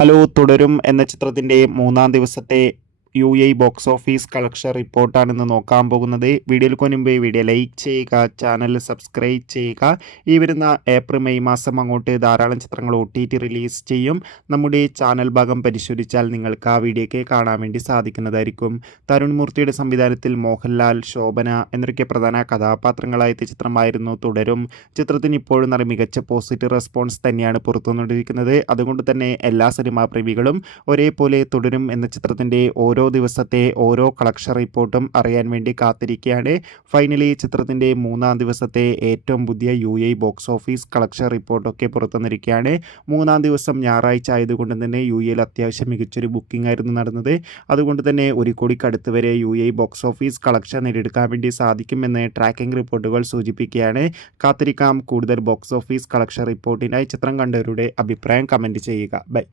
Hello തുടരും എന്ന ചിത്രത്തിൻ്റെ മൂന്നാം ദിവസത്തെ ബോക്സ് ഓഫീസ് കളക്ഷൻ റിപ്പോർട്ടാണ് ഇന്ന് നോക്കാൻ പോകുന്നത്. വീഡിയോയിൽ മുൻപ് വീഡിയോ ലൈക്ക് ചെയ്യുക, ചാനൽ സബ്സ്ക്രൈബ് ചെയ്യുക. ഈ വരുന്ന ഏപ്രിൽ മെയ് മാസം അങ്ങോട്ട് ധാരാളം ചിത്രങ്ങൾ OTT റിലീസ് ചെയ്യും. നമ്മുടെ ചാനൽ ഭാഗം പരിശോധിച്ചാൽ നിങ്ങൾക്ക് ആ വീഡിയോയ്ക്ക് കാണാൻ വേണ്ടി സാധിക്കുന്നതായിരിക്കും. തരുൺ മൂർത്തിയുടെ സംവിധാനത്തിൽ മോഹൻലാൽ, ശോഭന എന്നൊക്കെ പ്രധാന കഥാപാത്രങ്ങളായ ചിത്രമായിരുന്നു തുടരും. ചിത്രത്തിന് ഇപ്പോഴും നല്ല മികച്ച പോസിറ്റീവ് റെസ്പോൺസ് തന്നെയാണ് പുറത്തുവന്നുകൊണ്ടിരിക്കുന്നത്. അതുകൊണ്ട് തന്നെ എല്ലാ സിനിമാ പ്രേമികളും ഒരേപോലെ തുടരും എന്ന ചിത്രത്തിൻ്റെ ഓരോ ദിവസത്തെ ഓരോ കളക്ഷൻ റിപ്പോർട്ടും അറിയാൻ വേണ്ടി കാത്തിരിക്കുകയാണ്. ഫൈനലി ചിത്രത്തിൻ്റെ മൂന്നാം ദിവസത്തെ ഏറ്റവും പുതിയ ബോക്സ് ഓഫീസ് കളക്ഷൻ റിപ്പോർട്ടൊക്കെ പുറത്തുവന്നിരിക്കുകയാണ്. മൂന്നാം ദിവസം ഞായറാഴ്ച ആയതുകൊണ്ട് തന്നെ യിൽ അത്യാവശ്യം മികച്ചൊരു ബുക്കിംഗ് ആയിരുന്നു നടന്നത്. അതുകൊണ്ട് തന്നെ 1 കോടിക്കടുത്ത് വരെ ബോക്സ് ഓഫീസ് കളക്ഷൻ നേടിയെടുക്കാൻ വേണ്ടി സാധിക്കുമെന്ന് ട്രാക്കിംഗ് റിപ്പോർട്ടുകൾ സൂചിപ്പിക്കുകയാണ്. കാത്തിരിക്കാം കൂടുതൽ ബോക്സ് ഓഫീസ് കളക്ഷൻ റിപ്പോർട്ടിനായി. ചിത്രം കണ്ടവരുടെ അഭിപ്രായം കമൻറ്റ് ചെയ്യുക. ബൈ.